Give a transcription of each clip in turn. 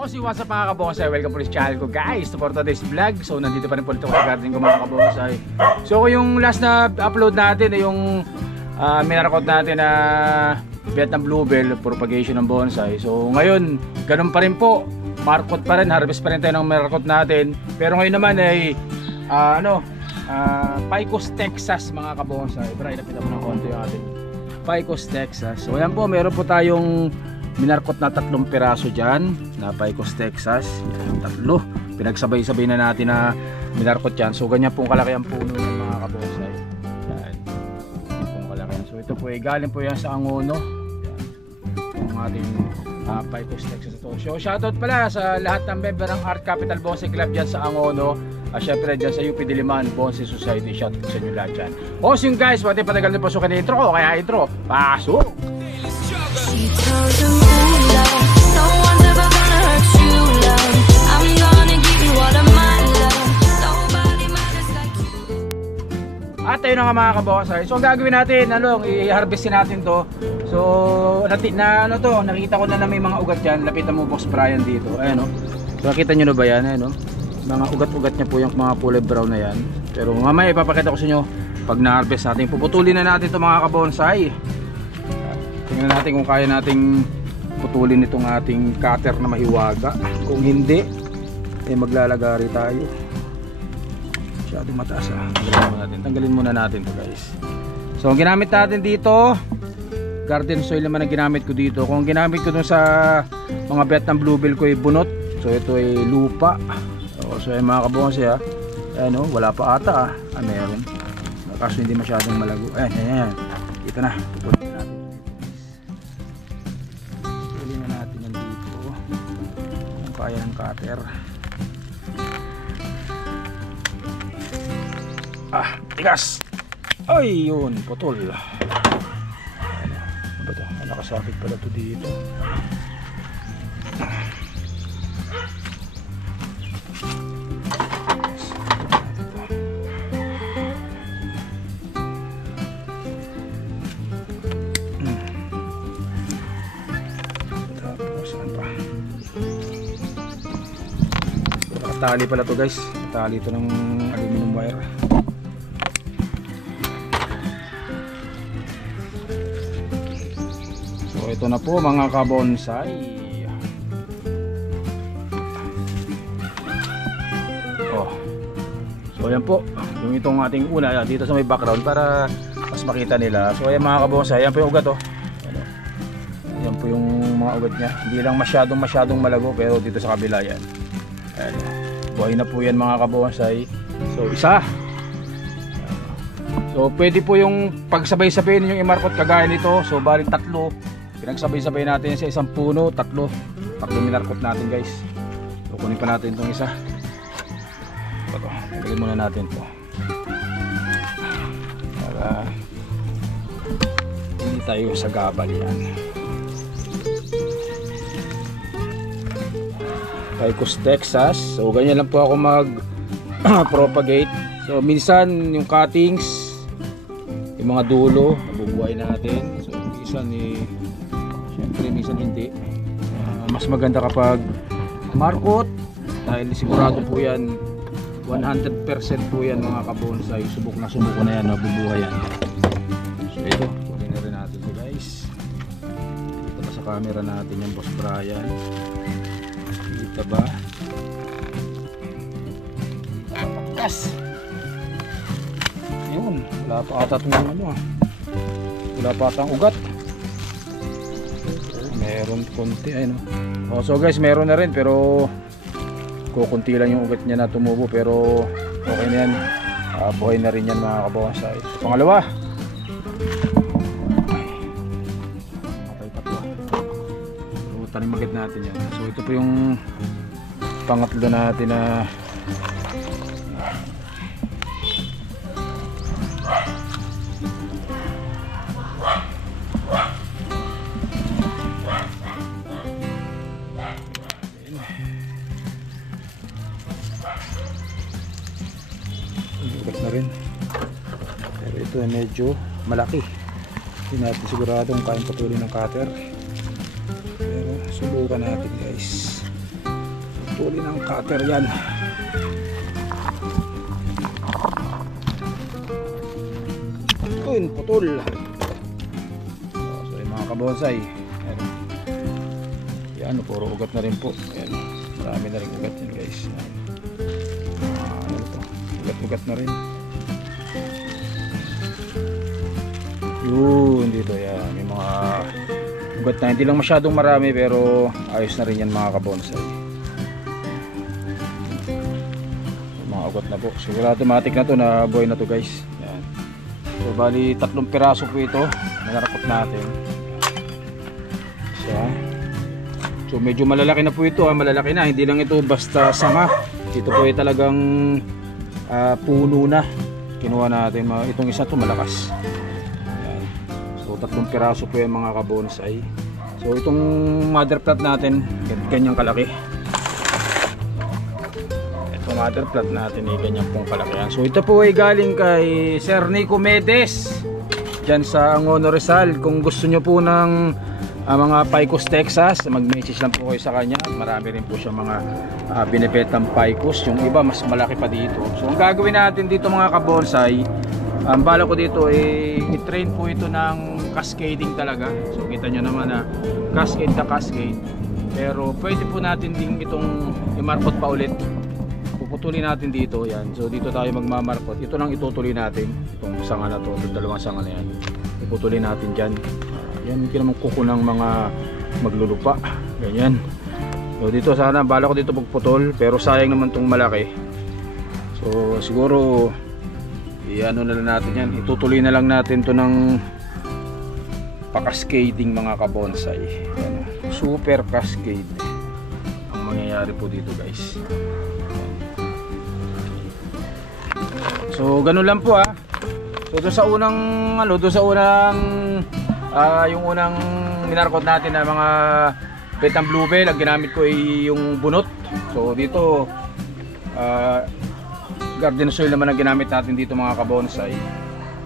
Bossy, what's up mga kabonsay? Welcome to this channel ko guys, for today's vlog. So nandito pa rin po dito sa garden ko mga kabonsay. So yung last na upload natin ay yung minarakot natin na Vietnam Bluebell propagation ng bonsai. So ngayon, ganun pa rin po, markot pa rin, harvest pa rin tayo ng minarakot natin. Pero ngayon naman ay Picos, Texas mga kabonsay. Pero ilapit ako ng konti yung ating Picos, Texas. So ayan po, meron po tayong minarkot na 3 piraso dyan na Picos, Texas. Yan, 3. Pinagsabay-sabay na natin na minarkot yan. So ganyan pong kalaki ang puno ng mga kabonsay. Yan, pong kalaki. So ito po ay galing po yan sa Angono. Yan, ang ating Picos, Texas ito. So shoutout pala sa lahat ng member ng Art Capital Bonsai Club dyan sa Angono. Syempre dyan sa UP Diliman Bonsai Society. Shoutout sa inyo lahat dyan. Awesome guys, pati patagal na pasukan na intro ko. Kaya intro, pasok! She tells him, ooh, love, no one's ever gonna hurt you, love. I'm gonna give you all of my love. Nobody matters like you. At ayun na nga mga kabonsai. So ang gagawin natin, i-harvestin natin to. So nakita ko na may mga ugat dyan. Lapitan mo Boss Brian dito. Ayan o. So nakita nyo na ba yan? Ayan o. Mga ugat-ugat niya po yung mga kulay brown na yan. Pero mamaya ipapakita ko sa inyo pag na-harvest natin. Puputulin na natin to mga kabonsai. Tingnan natin kung kaya nating putulin itong ating cutter na mahiwaga. Kung hindi, maglalagari tayo. Masyadong mataas Tanggalin muna natin to guys. So ang ginamit natin dito, garden soil naman ang ginamit ko dito. Kung ginamit ko dun sa mga Vietnam Bluebell ko ay bunot. So ito ay lupa. So ay mga kabonsai ayan wala pa ata meron. Kaso hindi masyadong malago. Ayan. Ito na. Putulin natin. Kaya ng cutter. Tigas. Ay, yun, putol. Ano ba ito? Nakasakit pala ito dito. Tali pala to guys, tali ito ng aluminum wire. So ito na po mga kabonsai. So ayan po yung itong ating una dito sa may background para mas makita nila. So ayan mga kabonsai, ayan po yung ugat ayan po yung mga ugat nya. Hindi lang masyadong malago, pero dito sa kabila yan. Ayan. Buhay na po yan mga kabonsai. So isa. So pwede po yung pagsabay-sabay ninyong i-markot kagaya nito. So bali 3. Pinagsabay-sabay natin sa isang puno. 3 minarkot natin guys. So kunin pa natin itong isa. Ito. Lagyan muna natin ito. Para hindi tayo sa gabal yan. Picos, Texas. So ganyan lang po ako mag-propagate. So minsan yung cuttings, yung mga dulo, nabubuhay natin. So minsan syempre minsan hindi. Mas maganda kapag markot dahil sigurado po yan 100% po yan mga kabonsai. Subok na yan, nabubuhay yan. So ito, kunin na rin natin ito guys. Dito pa sa camera natin yung Boss Brian. Kita ba? Yes. Yun, wala pa ata itong wala pa ata ang ugat. Meron konti so guys, meron na rin pero kukunti lang yung ugat niya na tumubo, pero okay na yan. Buhay na rin yan mga kabonsai. So, pangalawa. Tanim agad natin yan. So ito po yung pangatlo natin na ugat na rin, pero ito ay medyo malaki. Hindi natin siguradong kayang patuloy ng cutter. Subukan natin guys. putulin ng cutter yan. Yun, putol. So yung mga kabonsay, yan, puro ugat na rin po. Yan, marami na rin ugat yan guys. Yan. Ano ito, ugat-ugat na rin. Yun, dito yan, may mga ugat na, hindi lang masyadong marami pero ayos na rin yan mga kabonsay. Mga ugat na po, sigurado matik na to, na buhay na to guys. Yan. So bali 3 piraso po ito, narakot natin. So medyo malalaki na po ito, malalaki na, hindi lang ito basta sanga. Ito po ay talagang puno na. Kinuha natin, itong isa to malakas. Ayan. So 3 piraso po yung mga kabonsay. So itong mother plant natin, ganyang kalaki. Itong mother plant natin ay ganyan pong kalaki. So ito po ay galing kay Sir Nico Medes, dyan sa Angono Rizal. Kung gusto nyo po ng mga Picos Texas, mag-message lang po kayo sa kanya. Marami rin po siya mga binibetang Picos, yung iba mas malaki pa dito. So ang gagawin natin dito mga kabonsay, ang bala ko dito i-train po ito ng cascading talaga. So kita nyo naman na cascade na cascade, pero pwede po natin din itong imarkot pa ulit. Puputulin natin dito yan. So dito tayo magmamarkot, ito lang itutuloy natin, itong sanga na to, itong 2 sanga na yan, iputulin natin dyan. Yan naman kuko ng mga maglulupa, ganyan. So dito sana bala ko dito pagputol, pero sayang naman tong malaki. So siguro i-ano na lang natin yan, itutuloy na lang natin to ng pa-cascading mga kabonsay. Yan. Super cascade ang mangyayari po dito guys. So ganun lang po So doon sa unang yung unang minarkot natin na mga betang bluebell, ang ginamit ko ay yung bunot. So dito garden soil naman ang ginamit natin dito mga kabonsay.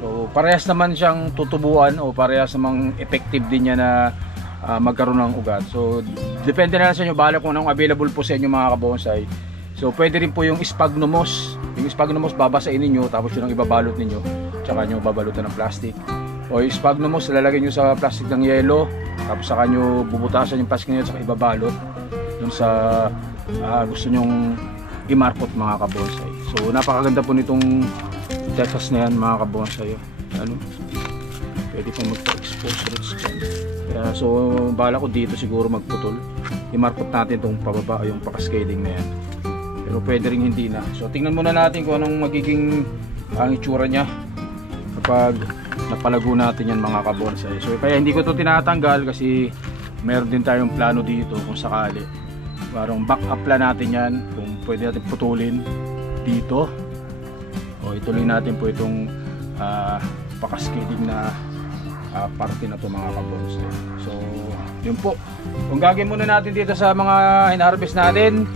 So parehas naman siyang tutubuan, o parehas namang effective din niya na magkaroon ng ugat. So depende na lang sa inyo, bahala kung anong available po sa inyo mga kabonsay. So pwede rin po yung sphagnum moss. Yung sphagnum moss babasain niyo, tapos yun ang ibabalot niyo, tsaka nyo babalutan ng plastic. O yung sphagnum moss lalagay nyo sa plastic ng yelo, tapos saka nyo bubutasan yung plastic nyo, tsaka ibabalot dun sa gusto nyong imarkot mga kabonsay. So napakaganda po nitong Texas na yan mga kabonsay. Ano? Pwede po magpa-expose roots dyan. So bahala ko dito siguro magputol, imarkot natin itong pababa, yung pa-cascading na yan. Pero pwede rin hindi na. So tingnan muna natin kung anong magiging ang itsura nya kapag napalago natin yan mga kabonsay. So kaya hindi ko to tinatanggal kasi meron din tayong plano dito kung sakali. Parang back up plan natin yan, kung pwede natin putulin dito. O ituloy natin po itong pa-cascading na parte na to mga kabonsay. So yun po. Kung gagawin muna natin dito sa mga hinarvest natin,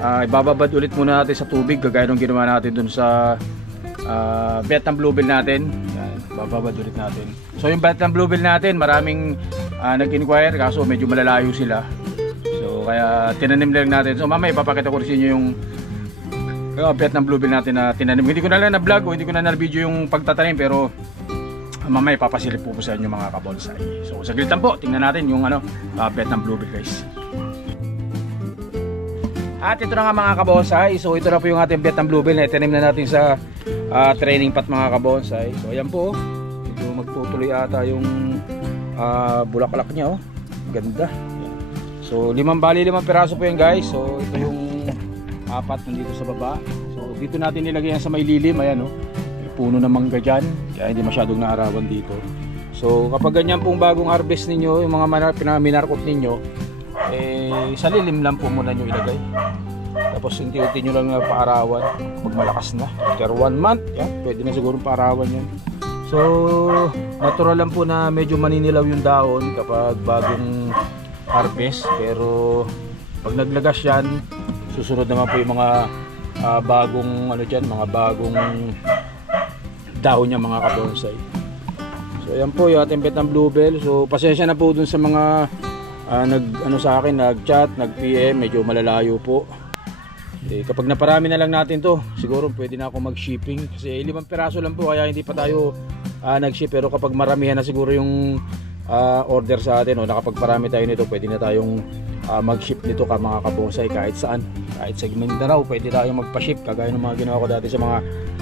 ibababad ulit muna natin sa tubig, kagaya ng ginawa natin dun sa betang bluebell natin. Yan, bababad ulit natin. So yung betang bluebell natin, maraming nag-inquire, kaso medyo malalayo sila. So kaya tinanim lang natin. So mamaya ipapakita ko rin sa inyo yung betang bluebell natin na tinanim. Hindi ko na lang na-vlog o hindi ko na na-video yung pagtatanim, pero mamaya ipapasilip po sa inyo mga kabonsay. So saglit lang po, tingnan natin yung betang bluebell guys. At ito na nga mga kabonsay, so ito na po yung ating betang bluebell na itanim na natin sa training pot mga kabonsay. So ayan po, ito magtutuloy ata yung bulaklak niya, ganda. So 5 piraso po yan guys. So ito yung 4 nandito sa baba. So dito natin nilagay yan sa may lilim, ayan may puno ng mangga dyan, kaya hindi masyadong naarawan dito. So kapag ganyan pong bagong harvest ninyo, yung mga minarkot ninyo, sa lilim lang po muna nyo ilagay. Tapos unti-unti nyo lang paarawan pag malakas na. After 1 month, yan, pwede na siguro paarawan yan. So natural lang po na medyo maninilaw yung daon kapag bagong harvest. Pero pag naglagas yan, susunod naman po yung mga bagong mga bagong dahon niya mga kabonsay. So yan po yung ating betang bluebell. So pasensya na po dun sa mga nag-chat, nag-PM, medyo malalayo po. Kapag naparami na lang natin to, siguro pwede na ako mag-shipping kasi 5 piraso lang po kaya hindi pa tayo nag-ship. Pero kapag maramihan na siguro yung order sa atin, nakapagparami tayo nito, pwede na tayong mag-ship nito mga kabonsay kahit saan. Kahit sa Mindanao pwede tayong magpa-ship kagaya ng mga ginawa ko dati sa mga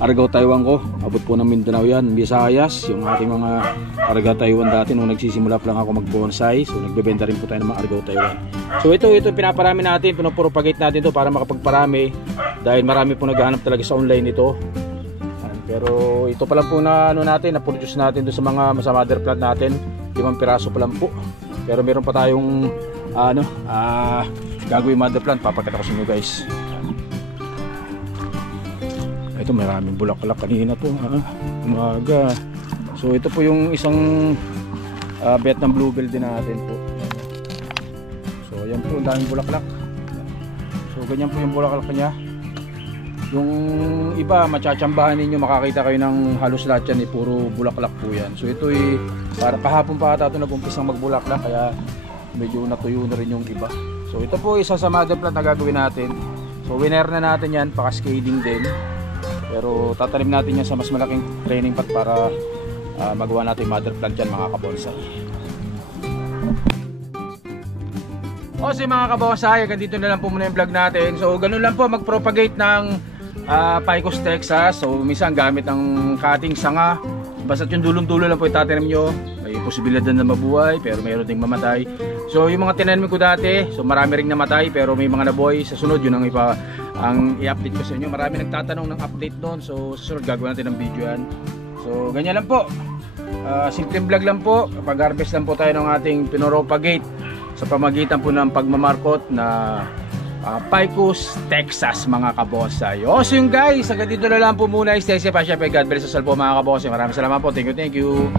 Argao Taiwan ko. Abot po ng Mindanao yan, Visayas, yung ating mga Argao Taiwan dati nung nagsisimula pa lang ako mag-bonsai. So nagbebenta rin po tayo ng mga Argao Taiwan. So ito pinaparami natin, pinopropagate natin to para makapagparami dahil marami po naghahanap talaga sa online ito. Pero ito pa lang po na na-produce natin doon sa mother plant natin. 5 piraso pa lang po. Pero meron pa tayong gagawin mother plant, papakita ko sa inyo guys. Ito maraming bulaklak kanina po, umaga. So ito po yung isang Vietnam bluebell din natin po. So yan po, ang daming bulaklak. So ganyan po yung bulaklak niya. Yung iba matsatsambahan ninyo, makakita kayo ng halos lahat yan, puro bulaklak po yan. So ito para kahapon pa ata ito nag-umpisang magbulaklak, kaya medyo natuyo na rin yung iba. So ito po isa sa mother plant na gagawin natin. So winner na natin yan, paka-scaling din. Pero tatanim natin yan sa mas malaking training pot para magawa natin mother plant yan mga kabonsai. O si mga kabonsai, dito na lang po muna yung vlog natin. So ganun lang po mag-propagate ng Picus Texas. So minsan gamit ang cutting sanga. Basta't yung dulong-dulo lang po itatanim nyo. May posibilidad na mabuhay pero mayroon ding mamatay. So yung mga tinanim ko dati, so marami ring namatay pero may mga nabuhay. Sa sunod yun ang i-update ko sa inyo. Marami nagtatanong ng update doon. So sa sunod gagawin natin ng video yan. So ganyan lang po. Simpleng vlog lang po. Pag-harvest lang po tayo ng ating pinopropagate sa pamagitan po ng pagmamarkot na Picus Texas mga kabonsai. So yung guys, hanggang dito na lang po muna. Stay safe, syempre God bless us all po mga kabonsai. Maraming salamat po. Thank you.